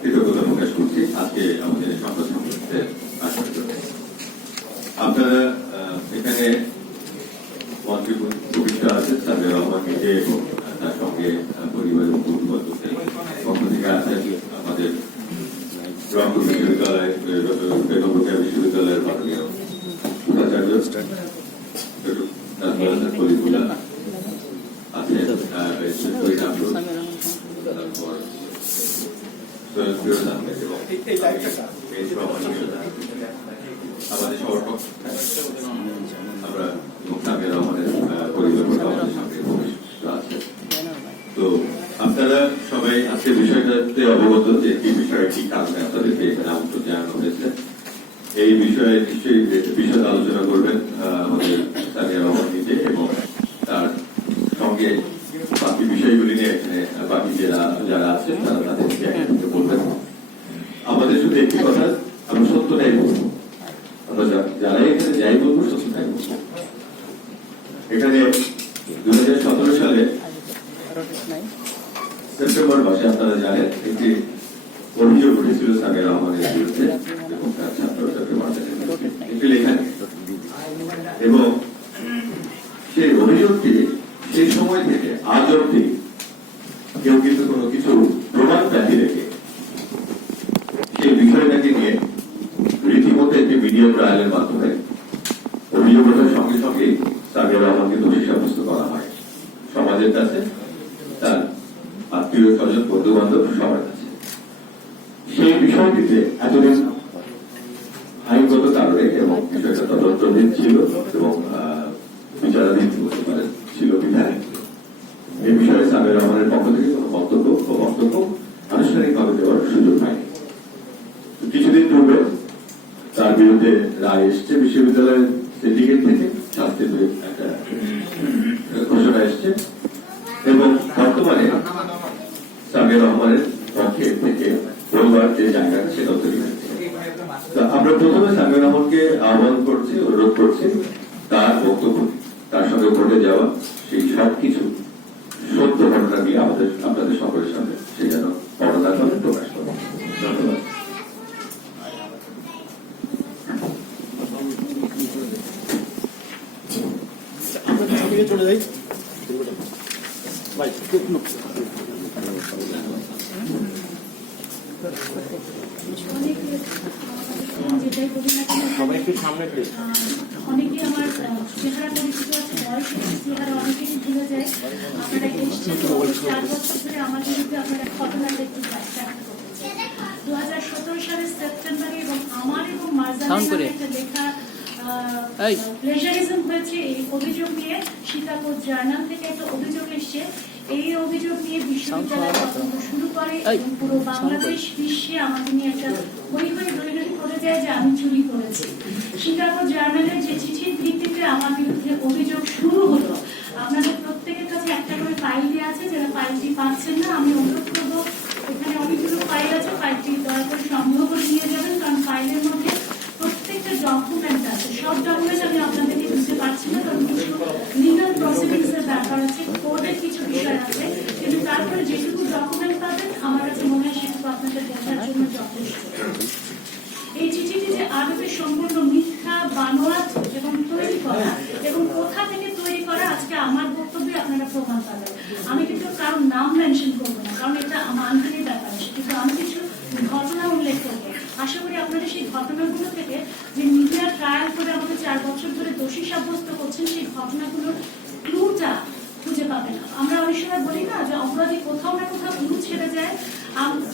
কৃতজ্ঞতা প্রকাশ করছি আজকে আমাদের সংবাদ সম্মেলনে আসার জন্য। আপনারা এখানে মন্ত্রী উপবিষ্ট আছেন, সাবির রহমান নিজে এবং তার সঙ্গে পরিবারের বন্ধুবান্ধবদের পক্ষ থেকে আছেন আমাদের রংপুর বিশ্ববিদ্যালয়, বেগম রোকেয়া বিশ্ববিদ্যালয়ের মাননীয় উপাচার্য কলিফুল্লাহ আছেন, তারপর আমাদের সবার পক্ষে আমরা সাবির রহমানের পরিবার আমাদের সঙ্গে আছে। তো আপনারা সবাই আজকে বিষয়টাতে অবগত যে কি বিষয়ে কি কারণে আপনাদেরকে এখানে আমন্ত্রণ জানানো হয়েছে। এই বিষয়ে নিশ্চয়ই বিশদ আলোচনা করবেন আমাদের সাবির রহমান নিজে এবং তার সঙ্গে বাকি বিষয়গুলি নিয়ে এখানে বাকি যারা আছেন তারা তাদেরকে বলবেন। আমাদের শুধু একটি কথা, আমরা সত্যটাই বলবো, আমরা যারা এখানে যাই বলবো সত্যটাই বলবো। এখানে 2017 সালে সেপ্টেম্বর মাসে আপনারা জানেন একটি অভিযোগ উঠেছিল সাবির রহমানের বিরুদ্ধে এবং তার ছাত্র একটি লেখা এবং সেই অভিযোগটি সেই সময় থেকে আজ অব্দি কেউ কিন্তু কোনো কিছু প্রমাণ ব্যক্তি রেখে সেই বিষয়টাকে নিয়ে রীতিমতো একটি মিডিয়া ট্রায়ালের মাধ্যমে অভিযোগ ওঠার সঙ্গে সঙ্গে সাবির রহমানকে দোষী সাব্যস্ত করা হয় সমাজের কাছে, তার আত্মীয় স্বজন বন্ধু বান্ধব সবার কাছে। সেই বিষয়টিতে এতদিন আইনগত কারণে এবং বিষয়টা তদন্তাধীন ছিল এবং বিচারাধীন বলতে পারেন ছিল বিধায় এই বিষয়ে সাবির রহমানের পক্ষ থেকে কোনো বক্তব্য আনুষ্ঠানিকভাবে দেওয়ার সুযোগ হয়নি। কিছুদিন পূর্বে তার বিরুদ্ধে রায় এসছে বিশ্ববিদ্যালয়ের সিন্ডিকেট থেকে, শাস্তির একটা ঘোষণা এসছে এবং বর্তমানে সাবির রহমানের পক্ষে থেকে বলবার যে জায়গাটা সেটাও তৈরি হয়েছে। আমরা প্রথমে সাবির রহমানকে আহ্বান করছি, অনুরোধ করছি তার বক্তব্য, তার সঙ্গে ঘটে যাওয়া সেই সবকিছু সত্য ঘটনা নিয়ে আপনাদের সকলের সামনে সে যেন অবদান প্রকাশ করে। ধন্যবাদ। চলে যাই অনেকে আমার চেহারা পরিচিত আছে, বয়স চেহারা অনেকেই ভুলে যায়। আপনারা এসছেন 4 বছর ধরে আমার বিরুদ্ধে আপনারা ঘটনাটা একটু ব্যাখ্যা করতেছেন। 2017 সালের সেপ্টেম্বরে এবং আমার এবং মার্জানের একটা লেখা প্লেজারিজম হয়েছে এই অভিযোগ নিয়ে সীতাপুর জার্নাল থেকে একটা অভিযোগ এসছে। এই অভিযোগ নিয়ে বিশ্ববিদ্যালয় তদন্ত শুরু করে এবং পুরো বাংলাদেশ বিশ্বে আমাকে নিয়ে একটা হই দৈনিক করে যায় যে আমি চুরি করেছি। সীতাপুর জার্নালের যে চিঠির ভিত্তিতে আমার বিরুদ্ধে অভিযোগ শুরু হলো, আপনাদের প্রত্যেকের কাছে একটা করে ফাইল দেওয়া আছে, যারা ফাইলটি পাচ্ছেন না আমি অনুরোধ করবো, এখানে অনেকগুলো ফাইল আছে, ফাইলটি দয়া করে সংগ্রহ করে নিয়ে যাবেন, কারণ ফাইলের মধ্যে প্রত্যেকটা ডকুমেন্ট আছে। সব ডকুমেন্ট আমি আপনাদেরকে দিতে পারছি না, কারণ কিছু লিগাল প্রসিডিংস এর ব্যাপার আছে, কোর্টের কিছু বিষয় আছে, কিন্তু তারপরে যেটুকু ডকুমেন্ট পাবেন আমার কাছে মনে হয় সেটুকু আপনাদের দেখার জন্য যথেষ্ট। এই চিঠিটি যে আদতে সম্পূর্ণ মিথ্যা, বানোয়াট এবং তৈরি করা এবং কোথা থেকে তৈরি করা আজকে আমার বক্তব্যে আপনারা প্রমাণ পাবেন। আমি কিন্তু কারোর নাম মেনশন করবো না, কারণ এটা মানহানির ব্যাপার আছে, কিন্তু আমি কিছু ঘটনা উল্লেখ করবো। আশা করি আপনারা সেই ঘটনাগুলো থেকে যে মিডিয়া ট্রায়াল করে আমাকে 4 বছর ধরে দোষী সাব্যস্ত করছেন সেই ঘটনাগুলোর ক্লুটা খুঁজে পাবেন। আমরা অনেক সময় বলি না যে অপরাধী কোথাও না কোথাও ক্লু ছেড়ে যায়।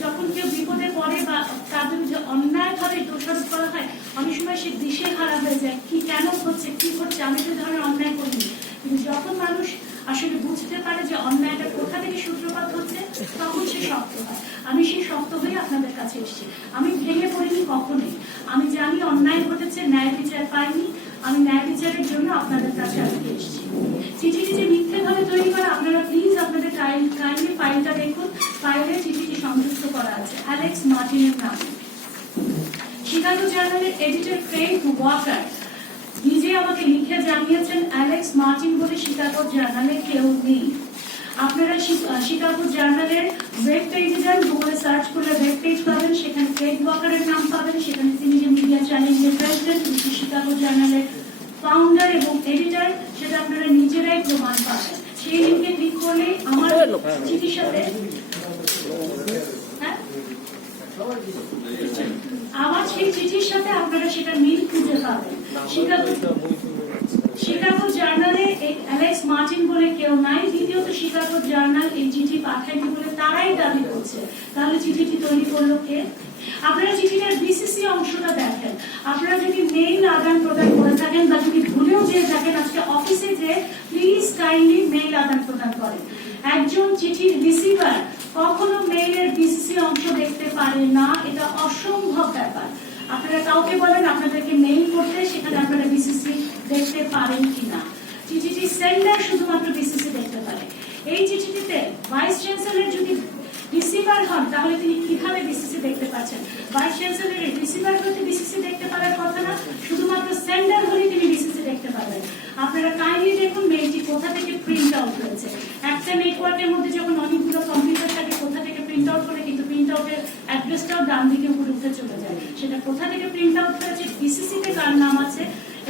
যখন কেউ বিপদে পড়ে বা তাদের যে অন্যায়ভাবে দোষারোপ করা হয়, অনেক সময় সে দিশে হারা হয়ে যায়, কি কেন হচ্ছে, কি হচ্ছে, আমি তো ধরনের অন্যায় করিনি। কিন্তু যখন মানুষ আসলে বুঝতে পারে যে অন্যায়টা কোথা থেকে সূত্রপাত হচ্ছে, তখন সে শক্ত হয়। আমি সেই শক্ত হয়ে আপনাদের কাছে এসেছি। আমি ভেঙে পড়িনি কখনোই। আমি জানি অন্যায় ঘটেছে, ন্যায় বিচার পাইনি, আমি ন্যায় বিচারের জন্য আপনাদের কাছে আজকে এসেছি। চিঠিটি যে মিথ্যেভাবে তৈরি করা, আপনারা প্লিজ আপনাদের কাইন্ডলি ফাইলটা দেখুন। ফাইলে চিঠিটি সংযুক্ত করা আছে অ্যালেক্স মার্টিনের নামে। শিকাগো জার্নালের এডিটর ফ্রেড ওয়াকার নিজে আমাকে লিখে জানিয়েছেন অ্যালেক্স মার্টিন বলে শিকাগো জার্নালে কেউ নেই। আপনারা শিকাগো জার্নালের ওয়েব পেজে যান, গুগলে সার্চ করলে ওয়েব পেজ পাবেন, সেখানে ক্রেগ ওয়াকারের নাম পাবেন, সেখানে তিনি যে মিডিয়া চ্যানেলের প্রেসিডেন্ট, শিকাগো জার্নালের ফাউন্ডার এবং এডিটর, সেটা আপনারা নিজেরাই প্রমাণ পাবেন। সেই লিঙ্কে ক্লিক করলে আমার চিঠির সাথে আমার সেই চিঠির সাথে আপনারা সেটা মিল খুঁজে পাবেন। শিকাগো জার্নালে অ্যালেক্স মার্টিন বলে কেউ নাই। দ্বিতীয়ত শিকাগো জার্নাল এই চিঠি পাঠায়নি বলে তারাই দাবি করছে। তাহলে চিঠিটি তৈরি করলো কে? আপনারা চিঠিটার বিসিসি অংশটা দেখেন। আপনারা যদি মেইল আদান প্রদান করে থাকেন বা যদি ভুলেও যেয়ে থাকেন, আজকে অফিসে যে প্লিজ কাইন্ডলি মেইল আদান প্রদান করেন। একজন চিঠির রিসিভার কখনো মেইলের বিসিসি অংশ দেখতে পারে না, এটা অসম্ভব ব্যাপার। আপনারা কাউকে বলেন আপনাদেরকে মেইল করতে, সেখানে আপনারা বিসিসি দেখতে পারেন কিনা। চিঠিটি সেন্ডার শুধুমাত্র বিসিসি দেখতে পারে। এই চিঠিটিতে ভাইস চ্যান্সেলর যদি রিসিভার হন, তাহলে তিনি কিভাবে বিসিসি দেখতে পাচ্ছেন? ভাইস চ্যান্সেলরের রিসিভার হতে বিসিসি দেখতে পারার কথা না, শুধুমাত্র সেন্ডার হলে তিনি বিসিসি দেখতে পাবেন। আপনারা কাইন্ডলি দেখুন মেইলটি কোথা থেকে প্রিন্ট আউট হয়েছে। একটা নেটওয়ার্কের মধ্যে যখন অনেকগুলো কম্পিউটার থাকে, কোথা থেকে প্রিন্ট আউট করে, কিন্তু প্রিন্ট আউটের অ্যাড্রেসটাও ডান দিকে উপরে উঠে চলে যায়। সেটা কোথা থেকে প্রিন্ট আউট হয়েছে, বিসিসি তে কার নাম আছে,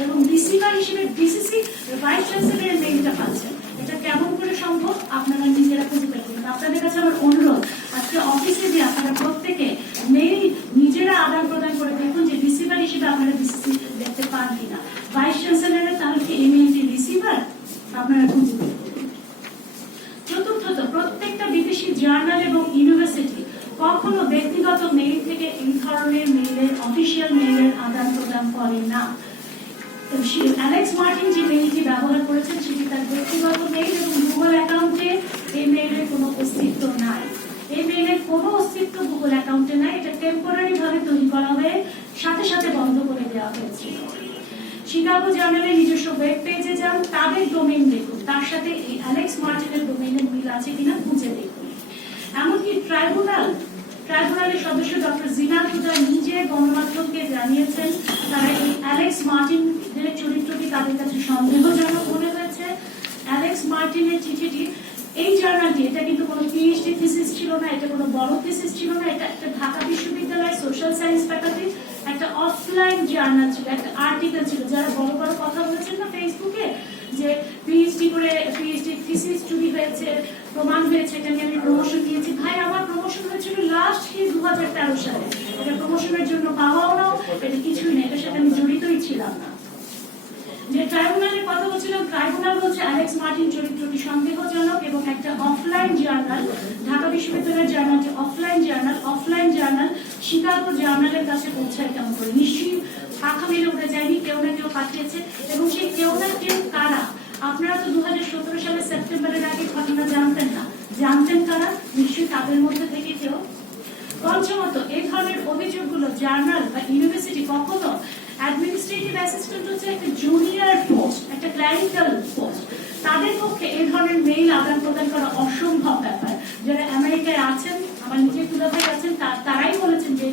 এবং রিসিভার হিসেবে বিসিসি ভাইস চ্যান্সেলরের মেইলটা পাচ্ছেন। এটা কেমন করে সম্ভব আপনারা নিজেরা খুঁজে বের করবেন। আপনাদের কাছে আমার অনুরোধ, আজকে অফিসে যে আপনারা প্রত্যেকে মেইল নিজেরা আদান প্রদান করে দেখুন যে রিসিভার হিসেবে আপনারা বিসিসি দেখতে পান কিনা। ভাইস চ্যান্সেলরের তাহলে কি এই মেইলটি রিসিভার? আপনারা খুঁজে বের করুন। চতুর্থত, প্রত্যেকটা বিদেশি জার্নাল এবং ইউনিভার্সিটি কখনো ব্যক্তিগত মেইল থেকে এই ধরনের মেইলের অফিসিয়াল মেইলের আদান প্রদান করে না। অ্যালেক্স মার্টিন যে মেইলটি ব্যবহার করেছেন সেটি তার ব্যক্তিগত মেইল, এবং গুগল অ্যাকাউন্টে এই মেইলের কোনো অস্তিত্ব নাই। এই মেইলের কোনো অস্তিত্ব গুগল অ্যাকাউন্টে নাই। এটা টেম্পোরারি ভাবে তৈরি করা হয়ে সাথে সাথে বন্ধ করে দেওয়া হয়েছে। শিকাগো জার্নালের নিজস্ব ওয়েব পেজে যান, তাদের ডোমেইন দেখুন, তার সাথে এই অ্যালেক্স মার্টিনের ডোমেইনের মিল আছে কিনা খুঁজে দেখুন। এমনকি ট্রাইব্যুনালের সদস্য ডক্টর জিনাত হুদা নিজে গণমাধ্যমকে জানিয়েছেন তারা এই অ্যালেক্স মার্টিনের চরিত্রটি তাদের কাছে সন্দেহজনক মনে হয়েছে। অ্যালেক্স মার্টিনের চিঠিটি, এই জার্নালটি, এটা কিন্তু কোনো পিএইচডি থিসিস ছিল না, এটা কোনো বড় থিসিস ছিল না, এটা একটা ঢাকা বিশ্ববিদ্যালয়ের সোশ্যাল সায়েন্স ফ্যাকাল্টি একটা অফলাইন জার্নাল ছিল, একটা আর্টিকেল ছিল। যারা বড় বড় কথা বলেছেন না ফেসবুকে যে পিএইচডি করে পিএইচডি থিসিস চুরি হয়েছে, প্রমাণ হয়েছে, এটা নিয়ে আমি প্রমোশন দিয়েছি। ভাই, আমার প্রমোশন হয়েছিল লাস্ট 2013 সালে। এটা প্রমোশনের জন্য পাওয়াও না, এটা কিছুই না, এটার সাথে আমি জড়িতই ছিলাম না। যে ট্রাইব্যুনালের কথা বলছিলাম, ট্রাইব্যুনাল বলছে অ্যালেক্স মার্টিন চরিত্রটি সন্দেহজনক এবং একটা অফলাইন জার্নাল, ঢাকা বিশ্ববিদ্যালয়ের জার্নালটি অফলাইন জার্নাল শিকাগো জার্নালের কাছে পৌঁছায় কেমন করে? নিশ্চয়ই পাখা মেরে উঠে যায়নি, কেউ না কেউ পাঠিয়েছে, এবং সেই কেউ না কেউ কারা? আপনারা তো 2017 সালের সেপ্টেম্বরের আগে ঘটনা জানতেন না, জানতেন কারা? নিশ্চয়ই তাদের মধ্যে থেকে কেউ। পঞ্চমত, এই ধরনের অভিযোগগুলো জার্নাল বা ইউনিভার্সিটি কখনো অ্যাডমিনিস্ট্রেটিভ অ্যাসিস্ট্যান্ট হচ্ছে একটা জুনিয়র পোস্ট, একটা ক্লারিক্যাল পোস্ট, তাদের পক্ষে এই ধরনের মেইল আদান প্রদান করা অসম্ভব ব্যাপার। যারা আমেরিকায় আছেন, আমার নিজের তুলাভাই আছেন, তারাই বলেছেন যে,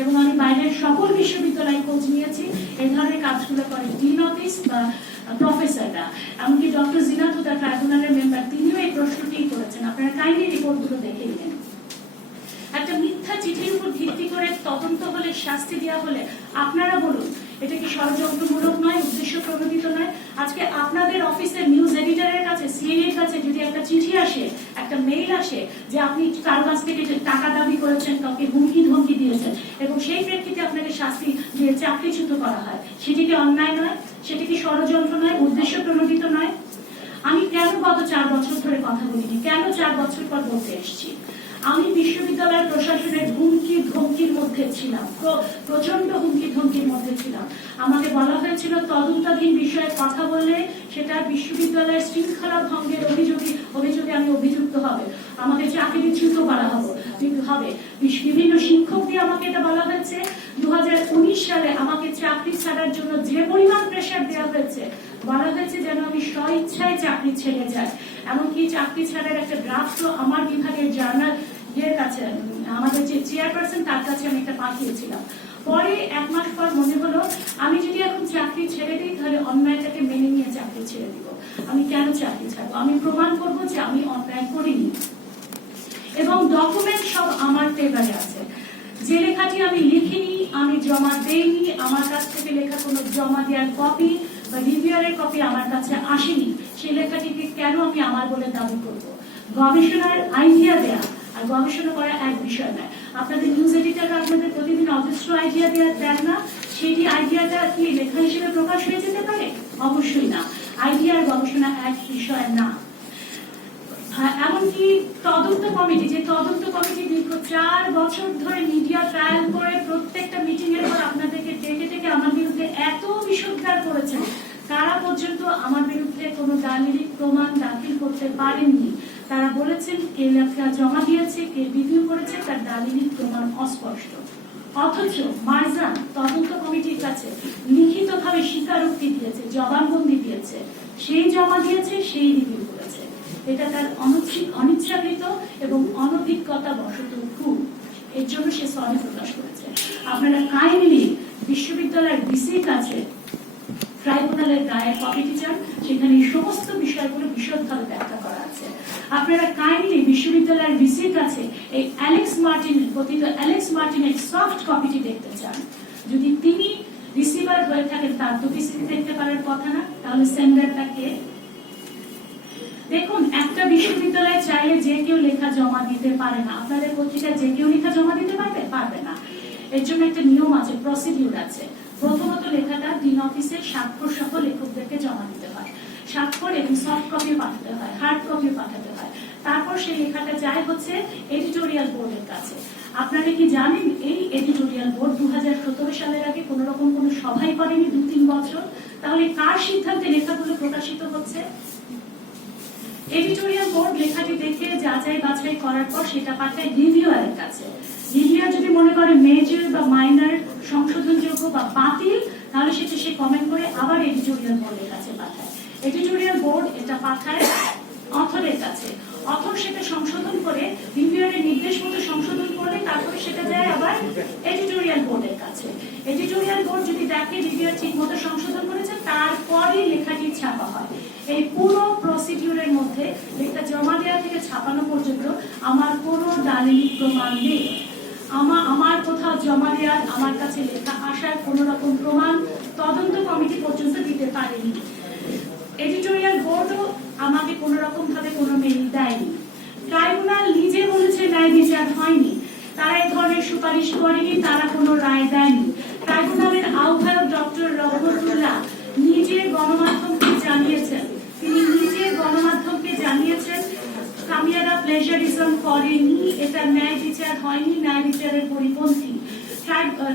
এবং আমি বাইরের সকল বিশ্ববিদ্যালয়ে খোঁজ নিয়েছি, এই ধরনের কাজগুলো করে ডিন অফিস বা প্রফেসররা। এমনকি ডক্টর জিনাত হুদা ট্রাইব্যুনালের মেম্বার, তিনিও এই প্রশ্নটি করেছেন। আপনারা কাইন্ডলি রিপোর্টগুলো দেখে নিন। একটা মিথ্যা চিঠির উপর ভিত্তি করে তদন্ত হলে, শাস্তি দেওয়া হলে, আপনারা বলুন এটা কি ষড়যন্ত্রমূলক নয়, উদ্দেশ্য প্রণোদিত নয়? আজকে আপনাদের অফিসের নিউজ এডিটরের কাছে, সিএনএর কাছে যদি একটা চিঠি আসে, একটা মেইল আসে যে আপনি কারো কাছ থেকে টাকা দাবি করেছেন, কাউকে হুমকি ধমকি দিয়েছেন, এবং সেই প্রেক্ষিতে আপনাকে শাস্তি দিয়ে চাকরিচ্যুত করা হয়, সেটি কি অন্যায় নয়? সেটি কি ষড়যন্ত্র নয়, উদ্দেশ্য প্রণোদিত নয়? আমি কেন গত 4 বছর ধরে কথা বলিনি, কেন 4 বছর পর বলতে এসেছি? আমি বিশ্ববিদ্যালয়ের প্রশাসনের হুমকি ধমকির মধ্যে ছিলাম, প্রচন্ড হুমকি ধমকির মধ্যে ছিলাম। আমাকে বলা হয়েছিল তদন্তাধীন বিষয়ে কথা বললে সেটা বিশ্ববিদ্যালয়ের শৃঙ্খলা ভঙ্গের অভিযোগে আমি অভিযুক্ত হবে, আমাকে চাকরিচ্যুত করা হবে। বিভিন্ন শিক্ষক দিয়ে আমাকে এটা বলা হয়েছে। 2019 সালে আমাকে চাকরি ছাড়ার জন্য যে পরিমাণ প্রেশার দেওয়া হয়েছে, বলা হয়েছে যেন আমি স্বইচ্ছায় চাকরি ছেড়ে যাই। এমনকি চাকরি ছাড়ার একটা ড্রাফট আমার বিভাগের জার্নাল কাছে, আমাদের যে চেয়ারপারসন, তার কাছে আমি এটা পাঠিয়েছিলাম। পরে 1 মাস পর মনে হলো আমি যদি এখন চাকরি ছেড়ে দিই তাহলে অন্যায়টাকে মেনে নিয়ে চাকরি ছেড়ে দিব। আমি কেন চাকরি ছাড়বো? আমি প্রমাণ করবো যে আমি অন্যায় করিনি এবং ডকুমেন্ট সব আমার পেপারে আছে। যে লেখাটি আমি লিখিনি, আমি জমা দেইনি, আমার কাছ থেকে লেখা কোনো জমা দেওয়ার কপি বা রিভিউয়ারের কপি আমার কাছে আসেনি, সেই লেখাটিকে কেন আমি আমার বলে দাবি করব? গবেষণার আইডিয়া দেয়া আর গবেষণা করা এক বিষয় নয়। আপনাদের নিউজ এডিটররা আপনাদের প্রতিদিন অজস্র আইডিয়া দেন না? সেই আইডিয়াটা কি লেখা হিসেবে প্রকাশ হয়ে যেতে পারে? অবশ্যই না। আইডিয়া আর গবেষণা এক বিষয় না। এমনকি তদন্ত কমিটি, যে তদন্ত কমিটি দীর্ঘ 4 বছর ধরে মিডিয়া ট্রায়াল করে প্রত্যেকটা মিটিং এর পর আপনাদেরকে ডেকে ডেকে আমার বিরুদ্ধে এত বিষোদ্গার করেছেন, তারা পর্যন্ত আমার বিরুদ্ধে কোনো দালিলিক প্রমাণ দাখিল করতে পারেননি। তারা বলেছেন কে লেখা জমা দিয়েছে, কে রিভিউ করেছে, তার দালিলিক প্রমাণ অস্পষ্ট। অথচ মারজান তদন্ত কমিটির কাছে লিখিতভাবে স্বীকারোক্তি দিয়েছে, জবানবন্দি দিয়েছে, সেই জমা দিয়েছে, সেই রিভিউ করেছে। এটা তার অনিচ্ছাকৃত এবং অনভিজ্ঞতা বশত ভুল। এর জন্য সে সরি প্রকাশ করেছে। আপনারা কাইন্ডলি বিশ্ববিদ্যালয়ের ডিসির কাছে ট্রাইব্যুনালের রায়ের কপিটি চান, সেখানে এই সমস্ত বিষয়গুলো বিশদভাবে ব্যাখ্যা করা আছে। আপনারা কাইন্ডলি বিশ্ববিদ্যালয়ের ডিসির কাছে এই অ্যালেক্স মার্টিনের সফট কপিটি দেখতে চান। যদি তিনি রিসিভার হয়ে থাকেন তার তো ডিসি দেখতে পারার কথা না, তাহলে সেন্ডারটা কে? দেখুন, একটা বিশ্ববিদ্যালয়ে চাইলে যে কেউ লেখা জমা দিতে পারে না। আপনাদের পত্রিকায় যে কেউ লেখা জমা দিতে পারবে না। এর জন্য একটা নিয়ম আছে, প্রসিডিউর আছে। প্রথমত লেখাটা ডিন অফিসে স্বাক্ষর সহ লেখকদেরকে জমা দিতে হয়। স্বাক্ষর এবং সফট কপি পাঠাতে হয়, হার্ড কপি পাঠাতে হয়। তারপর সেই লেখাটা যায় হচ্ছে এডিটোরিয়াল বোর্ডের কাছে। আপনারা কি জানেন এই এডিটোরিয়াল বোর্ড 2017 সালের আগে কোন রকম কোনো সভাই করেনি 2-3 বছর? তাহলে কার সিদ্ধান্তে লেখাগুলো প্রকাশিত হচ্ছে? এডিটোরিয়াল বোর্ড লেখাটি দেখে যাচাই বাছাই করার পর সেটা পাঠায় রিভিউয়ারের কাছে। রিভিউয়ার যদি মনে করে মেজর বা মাইনর সংশোধনযোগ্য বা বাতিল, তাহলে সেটা সে কমেন্ট করে আবার এডিটোরিয়াল বোর্ডের কাছে পাঠায়। এডিটোরিয়াল বোর্ড এটা পাঠায় অথরের কাছে। অথর সেটা সংশোধন করে রিভিউয়ারের নির্দেশ মতো সংশোধন করে তারপরে সেটা যায় আবার এডিটোরিয়াল বোর্ডের কাছে। এডিটোরিয়াল বোর্ড যদি দেখে রিভিউয়ার ঠিক মতো সংশোধন করেছে, তারপরে লেখাটি ছাপা হয়। এই পুরো প্রসিডিউরের মধ্যে লেখা জমা দেওয়া থেকে ছাপানো পর্যন্ত আমার কোনো দালিলিক প্রমাণ নেই। আমার কোথাও জমা দেওয়ার, আমার কাছে লেখা আসার কোন রকম প্রমাণ তদন্ত কমিটি পর্যন্ত দিতে পারেনি। এডিটোরিয়াল বোর্ডও আমাকে কোন রকম ভাবে কোনো মেইল দেয়নি। ট্রাইব্যুনাল নিজে বলেছে ন্যায় বিচার হয়নি, তারা এই ধরনের সুপারিশ করেনি, তারা কোনো রায় দেয়নি। ট্রাইব্যুনালের আহ্বায়ক ডক্টর রহমতুল্লাহ নিজে গণমাধ্যমকে জানিয়েছেন, তিনি নিজে গণমাধ্যমকে জানিয়েছেন কামিয়ারা প্লেজারিজম করেনি, এটা ন্যায় বিচার হয়নি, ন্যায় বিচারের পরিপন্থী।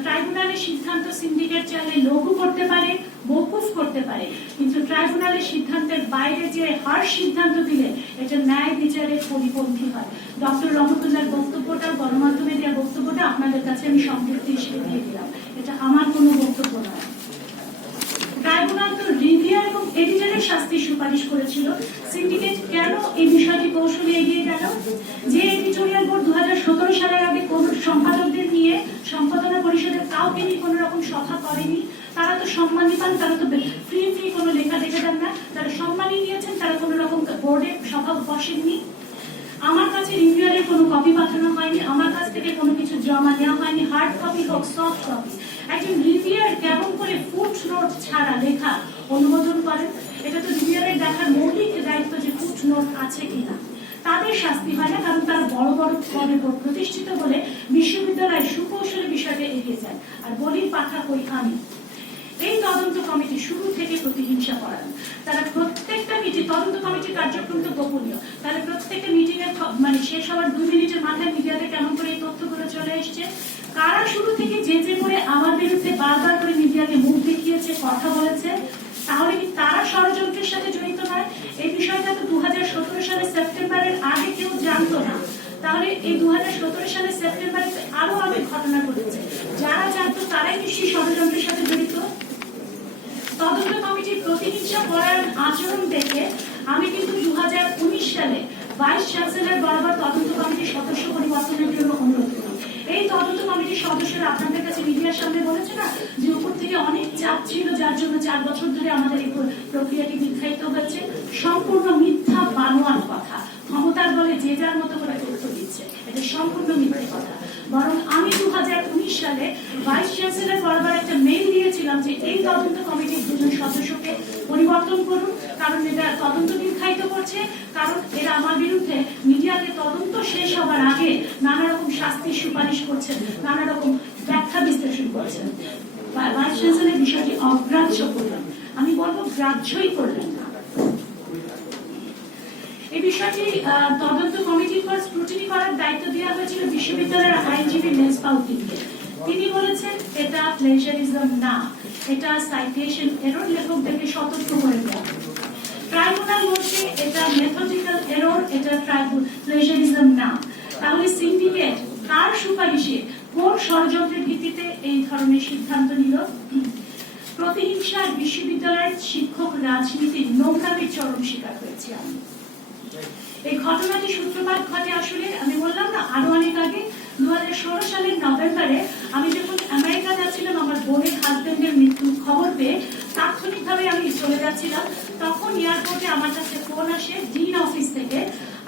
ট্রাইব্যুনালের সিদ্ধান্ত সিন্ডিকেট চাইলে লঘু করতে পারে, মওকুফ করতে পারে, কিন্তু ট্রাইব্যুনালের সিদ্ধান্তের বাইরে যে হার সিদ্ধান্ত দিলে এটা ন্যায় বিচারের পরিপন্থী হয়। ডক্টর রহমতুল্লাহর বক্তব্যটা, গণমাধ্যমে দেওয়া বক্তব্যটা আপনাদের কাছে আমি সংক্ষিপ্ত হিসেবে দিয়ে দিলাম, এটা আমার কোনো বক্তব্য নয়। ট্রাইব্যুনাল তো রিভিউয়ার এবং এডিটরের শাস্তির সুপারিশ করেছিল, সিন্ডিকেট কেন এই বিষয়টি কৌশলে এগিয়ে গেল? যে এডিটোরিয়াল বোর্ড 2017 সালের আগে কোন সম্পাদকদের নিয়ে সম্পাদনা পরিষদের কাউকে নিয়ে কোন রকম সভা করেনি, তারা তো সম্মানী পান, তারা তো ফ্রি কোনো লেখা দেখে দেন না, তারা সম্মানী নিয়েছেন, তারা কোন রকম বোর্ডে সভা বসেননি। আমার কাছে রিভিউয়ারের কোনো কপি পাঠানো হয়নি, আমার কাছ থেকে কোনো কিছু জমা নেওয়া হয়নি, হার্ড কপি হোক সফট কপি। একজন রিভিউয়ার কেমন করে ফুট নোট ছাড়া লেখা অনুমোদন করেন? এটা তো রিভিউয়ারের দেখার মৌলিক দায়িত্ব যে ফুট নোট আছে কিনা। তাদের শাস্তি হয় না, কারণ তারা বড় বড় পদে প্রতিষ্ঠিত বলে বিশ্ববিদ্যালয় সুকৌশলে বিষয়টা এগিয়ে যায়। আর বলির পাঠা কই আমি। এই তদন্ত কমিটি শুরু থেকে প্রতিহিংসা করান। তারা প্রত্যেকটা মিটিং, তদন্ত কমিটির কার্যক্রম তো গোপনীয়, তাহলে প্রত্যেকটা মিটিং এর মানে শেষ হওয়ার 2 মিনিটের মাথায় মিডিয়াতে কেমন করে এই তথ্যগুলো চলে এসছে। কারা শুরু থেকে যে করে আমার বিরুদ্ধে বারবার করে মিডিয়াকে মুখ দেখিয়েছে, কথা বলেছে, তাহলে কি তারা ষড়যন্ত্রের সাথে জড়িত নয়? এই বিষয়টা তো 2017 সালের সেপ্টেম্বরের আগে কেউ জানতো না। তাহলে এই 2017 সালের সেপ্টেম্বরে আরো অনেক ঘটনা ঘটেছে, যারা জানতো তারাই নিশ্চয়ই ষড়যন্ত্রের সাথে জড়িত। তদন্ত কমিটির প্রতিহিংসা পরায়ণ আচরণ দেখে আমি কিন্তু 2019 সালে ভাইস চ্যান্সেলর বরাবর তদন্ত কমিটির সদস্য পরিবর্তনের জন্য অনুরোধ করি। এই তদন্ত কমিটির সদস্য আসলে আপনাদের কাছে মিডিয়ার সামনে বলেছে না যে উপর থেকে অনেক চাপ ছিল, যার জন্য 4 বছর ধরে আমাদের এই প্রক্রিয়াটি দীর্ঘায়িত হচ্ছে। সম্পূর্ণ মিথ্যা বানোয়ার কথা। ক্ষমতার বলে যে যার মতো করে তথ্য দিচ্ছে, এটা সম্পূর্ণ মিথ্যে কথা। বরং আমি 2019 সালে ভাইস চ্যান্সেলর বরাবর একটা মেইল দিয়েছিলাম যে এই তদন্ত কমিটির 2 জন সদস্যকে পরিবর্তন করুন, কারণ এটা তদন্ত দীর্ঘায়িত করছে, কারণ এরা আমার বিরুদ্ধে মিডিয়াতে তদন্ত শেষ হবার আগে নানা রকম শাস্তির সুপারিশ করছেন, নানা রকম ব্যাখ্যা বিশ্লেষণ করছেন। ভাইস চ্যান্সেলর বিষয়টি অগ্রাহ্য করলেন, আমি বলবো গ্রাহ্যই করলেন না। এই বিষয়টি তদন্ত কমিটির পর স্ক্রুটিনি করার দায়িত্ব দেওয়া হয়েছিল বিশ্ববিদ্যালয়ের আইনজীবী মেজবাউদ্দিনকে। তিনি বলেছেন এটা প্লেজারিজম না, এটা সাইটেশন এরর, লেখকদেরকে সতর্ক করে দেওয়া। ট্রাইব্যুনাল বলছে এটা মেথডিক্যাল এরর, এটা প্লেজারিজম না। তাহলে সিন্ডিকেট কার সুপারিশে, কোন ষড়যন্ত্রের ভিত্তিতে এই ধরনের সিদ্ধান্ত নিল? প্রতিহিংসার বিশ্ববিদ্যালয়ের শিক্ষক রাজনীতির নোংরামির চরম শিকার হয়েছে আমি। এই ঘটনাটি সূত্রপাত ঘটে আসলে আমি বললাম না আরো অনেক আগে, 2016 সালের নভেম্বরে আমি যখন আমেরিকা যাচ্ছিলাম আমার বোনের হাজবেন্ডের মৃত্যুর খবর পেয়ে তাৎক্ষণিকভাবে আমি চলে যাচ্ছিলাম। তখন এয়ারপোর্টে আমার কাছে ফোন আসে ডিন অফিস থেকে,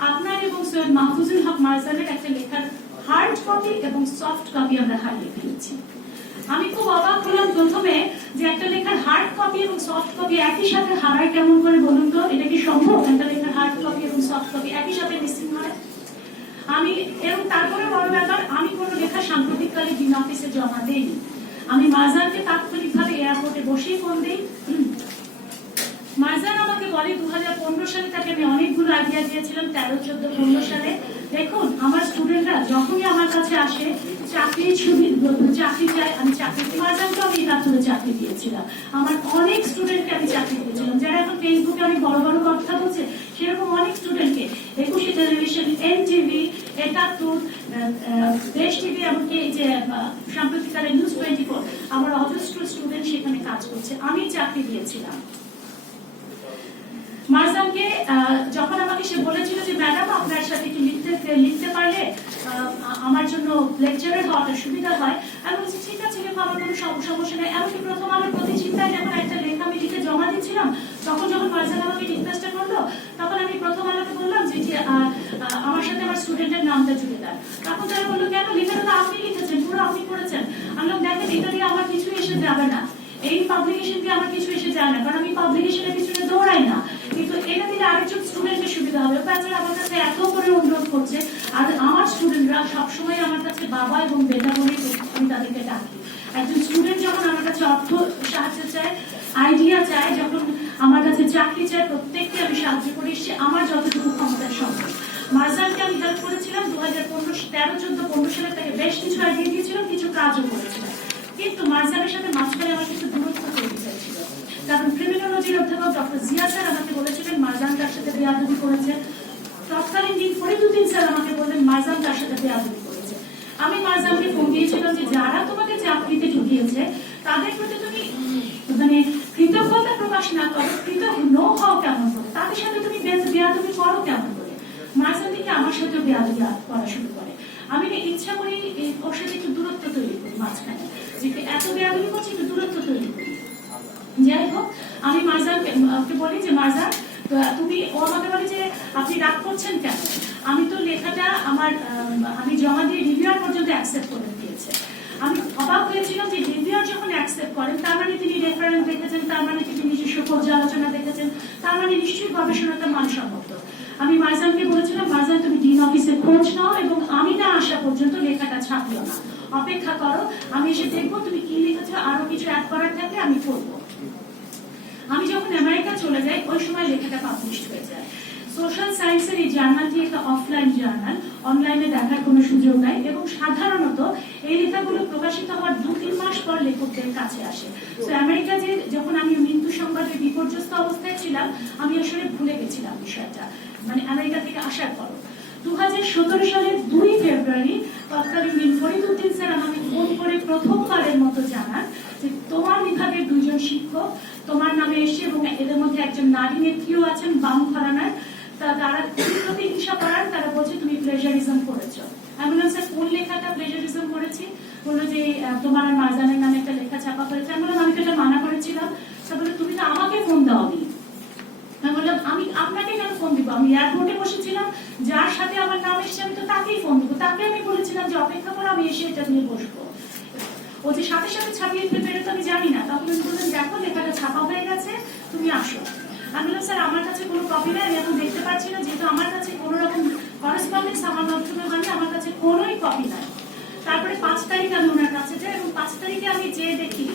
আপনার এবং সৈয়দ মাহফুজুল হক মারজানের একটা লেখার হার্ড কপি এবং সফট কপি আমরা হারিয়ে ফেলেছি। আমি খুব অবাক হলাম প্রথমে যে একটা লেখার হার্ড কপি এবং সফট কপি একই সাথে হারায় কেমন করে বলুন তো, এটা কি সম্ভব? একটা লেখার হার্ড কপি এবং সফট কপি একই সাথে মিসিং হয়? আমি এবং তারপরে বড় ব্যাপার, আমি কোনো লেখা সাম্প্রতিককালে ডিন অফিসে জমা দেইনি। আমি মারজানকে তাৎক্ষণিকভাবে এয়ারপোর্টে বসেই ফোন দিই। মারজান আমাকে বলে 2015 সালে তাকে আমি অনেকগুলো আইডিয়া দিয়েছিলাম, 13, 14, 15 সালে। দেখুন আমার স্টুডেন্টরা যখনই আমার কাছে আসে চাকরি চাই, আমি চাকরি মারজানকে আমি একাত্তরে চাকরি দিয়েছিলাম। আমার অনেক স্টুডেন্টকে আমি চাকরি দিয়েছিলাম, যারা এখন ফেসবুকে অনেক বড় বড় কথা বলছে, সেরকম অনেক স্টুডেন্টকে 21 টেলিভিশন, এনটিভি, 71, দেশ টিভি, এমনকি এই যে সাম্প্রতিককালে নিউজ 24, আমার অজস্র স্টুডেন্ট সেখানে কাজ করছে, আমি চাকরি দিয়েছিলাম। মারজানকে যখন আমাকে সে বলেছিল যে ম্যাডাম আপনার সাথে কি লিখতে পারলে আমার জন্য লেকচারের হওয়াটা সুবিধা হয়, আমি বলছি ঠিক আছে লেখো, আমার কোনো সমস্যা নেই। এমনকি প্রথম আলোর প্রতি চিন্তায় যখন একটা লেখা আমি লিখে জমা দিচ্ছিলাম, তখন যখন মারজান আমাকে রিকোয়েস্টটা করলো, তখন আমি প্রথম আলোকে বললাম যে আমার সাথে আমার স্টুডেন্টের নামটা জুড়ে দেন। তখন তারা বললো কেন, লেখাটা তো আপনি লিখেছেন, পুরো আপনি করেছেন। আমি বললাম দেখেন এটা দিয়ে আমার কিছু এসে যাবে না, এই পাবলিকেশন দিয়ে আমার কিছু এসে যায় না, কারণ আমি পাবলিকেশনের পিছনে দৌড়াই না, কিন্তু এটা দিলে আরেকজন স্টুডেন্টের সুবিধা হবে। তাছাড়া আমার কাছে এত করে অনুরোধ করছে, আর আমার স্টুডেন্টরা সবসময় আমার কাছে বাবা এবং বেটা বলে আমি তাদেরকে ডাকি। একজন স্টুডেন্ট যখন আমার কাছে অর্থ সাহায্য চায়, আইডিয়া চায়, যখন আমার কাছে চাকরি চায়, প্রত্যেককে আমি সাহায্য করে এসেছি আমার যতটুকু ক্ষমতার সঙ্গে। মারজানকে আমি হেল্প করেছিলাম 2013, 14, 15 সালে, তাকে বেশ কিছু আইডিয়া দিয়েছিলাম, কিছু কাজও করেছিলাম। কিন্তু মারজানের সাথে মাঝখানে আমার কিছু দূরত্ব তৈরি হয়েছিল, কারণ ক্রিমিনোলজির অধ্যাপক ডক্টর জিয়া স্যার আমাকে বলেছিলেন মারজান তার সাথে বেয়াদবি করেছে। তৎকালীন ডিন ফরিদুদ্দিন স্যার আমাকে বললেন মারজান তার সাথে বেয়াদবি করেছে। আমি মারজানকে ফোন দিয়েছিলাম যে যারা তোমাকে চাকরিতে ঢুকিয়েছে তাদের প্রতি তুমি মানে কৃতজ্ঞতা প্রকাশ না করো, কৃতজ্ঞ হও কেমন করে, তাদের সাথে তুমি বেয়াদবি করো কেমন করে। মারজান থেকে আমার সাথে বেয়াদবি করা শুরু করে। আমি ইচ্ছা করি ওর সাথে একটু দূরত্ব তৈরি করি, মাঝখানে এত বেয়াদবি করছি, একটু দূরত্ব তৈরি করি। যাই হোক, আমি মারজানকে বলি যে মারজান তুমি, ও আমাকে বলে যে আপনি রাগ করছেন কেন, আমি তো লেখাটা আমি জমা দিয়ে রিভিউয়ার পর্যন্ত অ্যাকসেপ্ট করে দিয়েছে। আমি অবাক হয়েছিলাম যে রিভিউয়ার যখন অ্যাকসেপ্ট করেন তার মানে তিনি রেফারেন্স দেখেছেন, তার মানে তিনি নিজস্ব পর্যালোচনা দেখেছেন, তার মানে নিশ্চয়ই গবেষণাটা মানসম্মত। আমি মারজানকে বলেছিলাম মারজান তুমি ডিন অফিসে খোঁজ নাও এবং আমি না আসা পর্যন্ত লেখাটা ছাপিও না, অপেক্ষা করো, আমি এসে দেখবো তুমি কি লিখেছো, আরো কিছু অ্যাড করার থাকলে আমি করবো। আমি যখন আমেরিকা চলে যাই ওই সময় লেখাটা পাবলিশ হয়ে যায়। সোশ্যাল সায়েন্সের এই জার্নালটি একটা অফলাইন জার্নাল, অনলাইনে দেখার কোনো সুযোগ নাই, এবং সাধারণত এই লেখাগুলো প্রকাশিত হওয়ার 2-3 মাস পর লেখকদের কাছে আসে। তো আমেরিকা যে যখন আমি মৃত্যু সংবাদে বিপর্যস্ত অবস্থায় ছিলাম, আমি আসলে ভুলে গেছিলাম বিষয়টা, মানে আমেরিকা থেকে আসার পর। 2017 সালের 2 ফেব্রুয়ারি তৎকালীন ফরিদুদ্দিন স্যার আমাকে ফোন করে প্রথমবারের মতো জানান যে তোমার বিভাগের 2 জন শিক্ষক তোমার নামে এসে, এবং এদের মধ্যে একজন নারী নেত্রীও আছেন বাম ঘরানার, তারা প্রতিহিংসা করার, তারা বলছে তুমি প্লেজারিজম করেছো। আমি বললাম স্যার কোন লেখাটা প্লেজারিজম করেছি? বললো যে তোমার আর মারজানের নামে একটা লেখা ছাপা করেছে। আমি বললাম আমি তো এটা মানা করেছিলাম। সে বললো তুমি তো আমাকে ফোন দাওনি। আমি বললাম আমি আপনাকে কেন ফোন দিব, আমি এয়ারপোর্টে বসেছিলাম, যার সাথে আমার নাম এসেছে আমি তো তাকেই ফোন দিব, তাকে আমি বলেছিলাম যে অপেক্ষা করো, আমি এসে এটা নিয়ে বসবো। ও যে সাথে সাথে ছাপিয়ে দিতে পেরে তো আমি জানি না। তখন উনি বললেন দেখো লেখাটা ছাপা হয়ে গেছে, তুমি আসো। আমি বললাম স্যার আমার কাছে কোনো কপি নেই, আমি এখন দেখতে পাচ্ছি না, যেহেতু আমার কাছে কোনো রকম করেসপন্ডেন্স আমার মাধ্যমে হয়নি, আমার কাছে কোনোই কপি নাই। তারপরে 5 তারিখ আমি ওনার কাছে যাই এবং 5 তারিখে আমি যেয়ে দেখি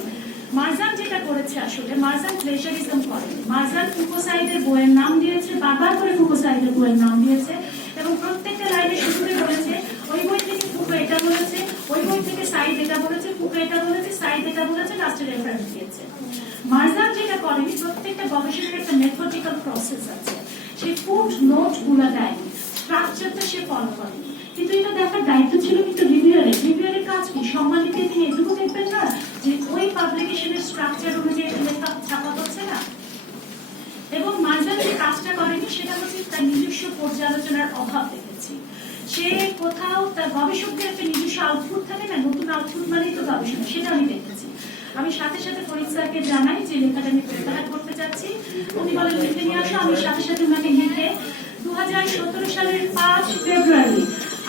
মারজান যেটা করেছে, আসলে মারজান প্লেজারিজম করেনি। মারজান ফুকোসাইদের বইয়ের নাম দিয়েছে, বারবার করে ফুকোসাইদের বইয়ের নাম দিয়েছে এবং প্রত্যেকটা লাইনে শুরুতে বলেছে ওই বই থেকে ফুকো এটা বলেছে, ওই বই থেকে সাইদ এটা বলেছে, ফুকো এটা বলেছে, সাইদ এটা বলেছে, লাস্টে রেফারেন্স দিয়েছে। মারজান যেটা করেনি, প্রত্যেকটা গবেষণার একটা মেথডিক্যাল প্রসেস আছে, সেই ফুট নোট গুলো দেয়নি, স্ট্রাকচারটা সে ফলো করেনি। কিন্তু এটা দেখার দায়িত্ব ছিল কিন্তু রিভিউয়ারের কাজ কি, সম্মানিত তিনি এটুকু দেখবেন না যে ওই পাবলিকেশনের স্ট্রাকচার অনুযায়ী লেখা ছাপা হচ্ছে না। এবং মারজান যে কাজটা করেনি সেটা হচ্ছে তার নিজস্ব পর্যালোচনার অভাব দেখেছি। সে কোথাও তার গবেষকদের একটা নিজস্ব আউটপুট থাকে না, নতুন আউটপুট মানেই তো গবেষণা, সেটা আমি দেখেছি। আমি সাথে সাথে ফরিদ স্যারকে জানাই যে লেখাটা আমি প্রত্যাহার করতে চাচ্ছি। উনি বলেন লিখে নিয়ে আসো। আমি সাথে সাথে ওনাকে লিখে 2017 সালের 5 ফেব্রুয়ারি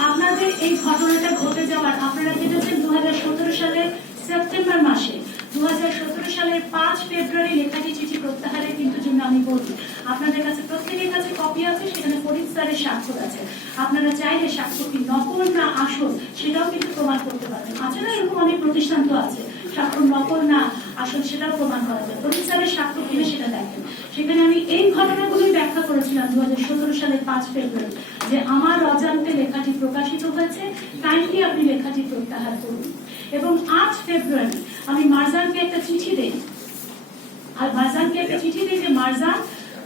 আপনাদের এই ঘটনাটা ঘটে যাওয়ার, আপনারা কেটেছেন 2017 সালের সেপ্টেম্বর মাসে, 2017 সালের 5 ফেব্রুয়ারি লেখাটি চিঠি প্রত্যাহারের কিন্তু জন্য আমি বলি আপনাদের কাছে প্রত্যেকের কাছে কপি আছে, সেখানে ফরিদ স্যারের স্বাক্ষর আছে। আপনারা চাইলে স্বাক্ষরটি নকল না আসল সেটাও কিন্তু প্রমাণ করতে পারবেন। আছে না এরকম অনেক প্রতিষ্ঠান তো আছে, স্বাক্ষর নকল না আসল সেটাও প্রমাণ করা যায়। ফরিদ স্যারের স্বাক্ষর কিনে সেটা দেখেন। সেখানে আমি এই ঘটনাগুলোই ব্যাখ্যা করেছিলাম 2017 সালের 5 ফেব্রুয়ারি যে আমার অজান্তে লেখাটি প্রকাশিত হয়েছে, কাইন্ডলি আপনি লেখাটি প্রত্যাহার করুন। এবং 8 ফেব্রুয়ারি আমি মারজানকে একটা চিঠি দেই, আর মারজানকে একটা চিঠি দেই যে মারজান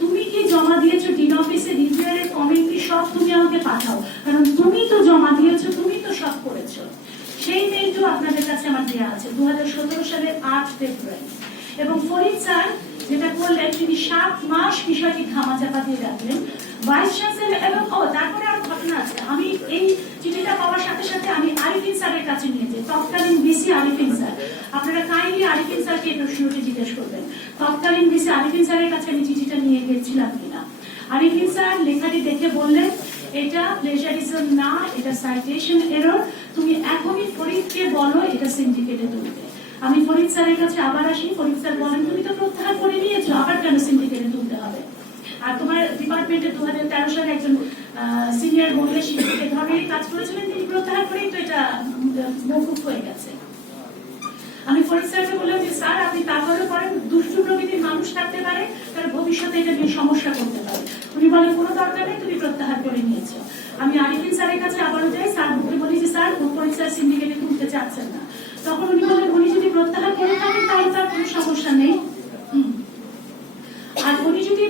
তুমি কি জমা দিয়েছো ডিন অফিসে, রিভিউয়ারের কমেন্টরি সব তুমি আমাকে পাঠাও, কারণ তুমি তো জমা দিয়েছো, তুমি তো সব করেছো। সেই মেইলটা আপনাদের কাছে আমার দেওয়া আছে 2017 সালের 8 ফেব্রুয়ারি। এবং ফরিদ স্যার যেটা করলেন, তিনি 7 মাস বিষয়টি ধামাচাপা দিয়ে রাখলেন। ভাইস চ্যান্সেলর এবং তারপরে আরো ঘটনা আছে। আমি এই চিঠিটা পাওয়ার সাথে সাথে আমি আরিফিন স্যারের কাছে নিয়ে যাই, তৎকালীন ভিসি আরিফিন স্যার। আপনারা কাইন্ডলি আরিফিন স্যারকে এই প্রশ্নটি জিজ্ঞেস করবেন, তৎকালীন ভিসি আরিফিন স্যারের কাছে আমি চিঠিটা নিয়ে গেছিলাম কিনা। আরিফিন স্যার লেখাটি দেখে বললেন এটা প্লেজারিজম না, এটা সাইটেশন এরর, তুমি এখনই ফরিদকে বলো এটা সিন্ডিকেটে তুলতে। আমি ফরিদ স্যারের কাছে আবার আসি, ফরিদ স্যার বলেন তুমি তো প্রত্যাহার করে নিয়েছো, আবার কেন সিন্ডিকেটে তুলতে হবে? আর তোমার ডিপার্টমেন্টে 2013 সালে একজন সিনিয়র মহিলা শিক্ষক এ ধরনের কাজ করেছিলেন, তিনি প্রত্যাহার করেই তো এটা মওকুফ হয়ে গেছে। আমি ফরিদ স্যারকে বললাম যে স্যার আপনি তারপরে করেন, দুষ্টু প্রকৃতির মানুষ থাকতে পারে, তারা ভবিষ্যতে এটা নিয়ে সমস্যা করতে পারে। উনি বলেন কোনো দরকার নেই, তুমি প্রত্যাহার করে নিয়েছো। আমি আরিফিন স্যারের কাছে আবারও যাই, স্যার বলতে বলি যে স্যার ফরিদ স্যার সিন্ডিকেটে তুলতে চাচ্ছেন না। তখন উনি বলেন উনি যদি প্রত্যাহার করে থাকেন তাহলে তার কোনো সমস্যা নেই। আর উনি যদি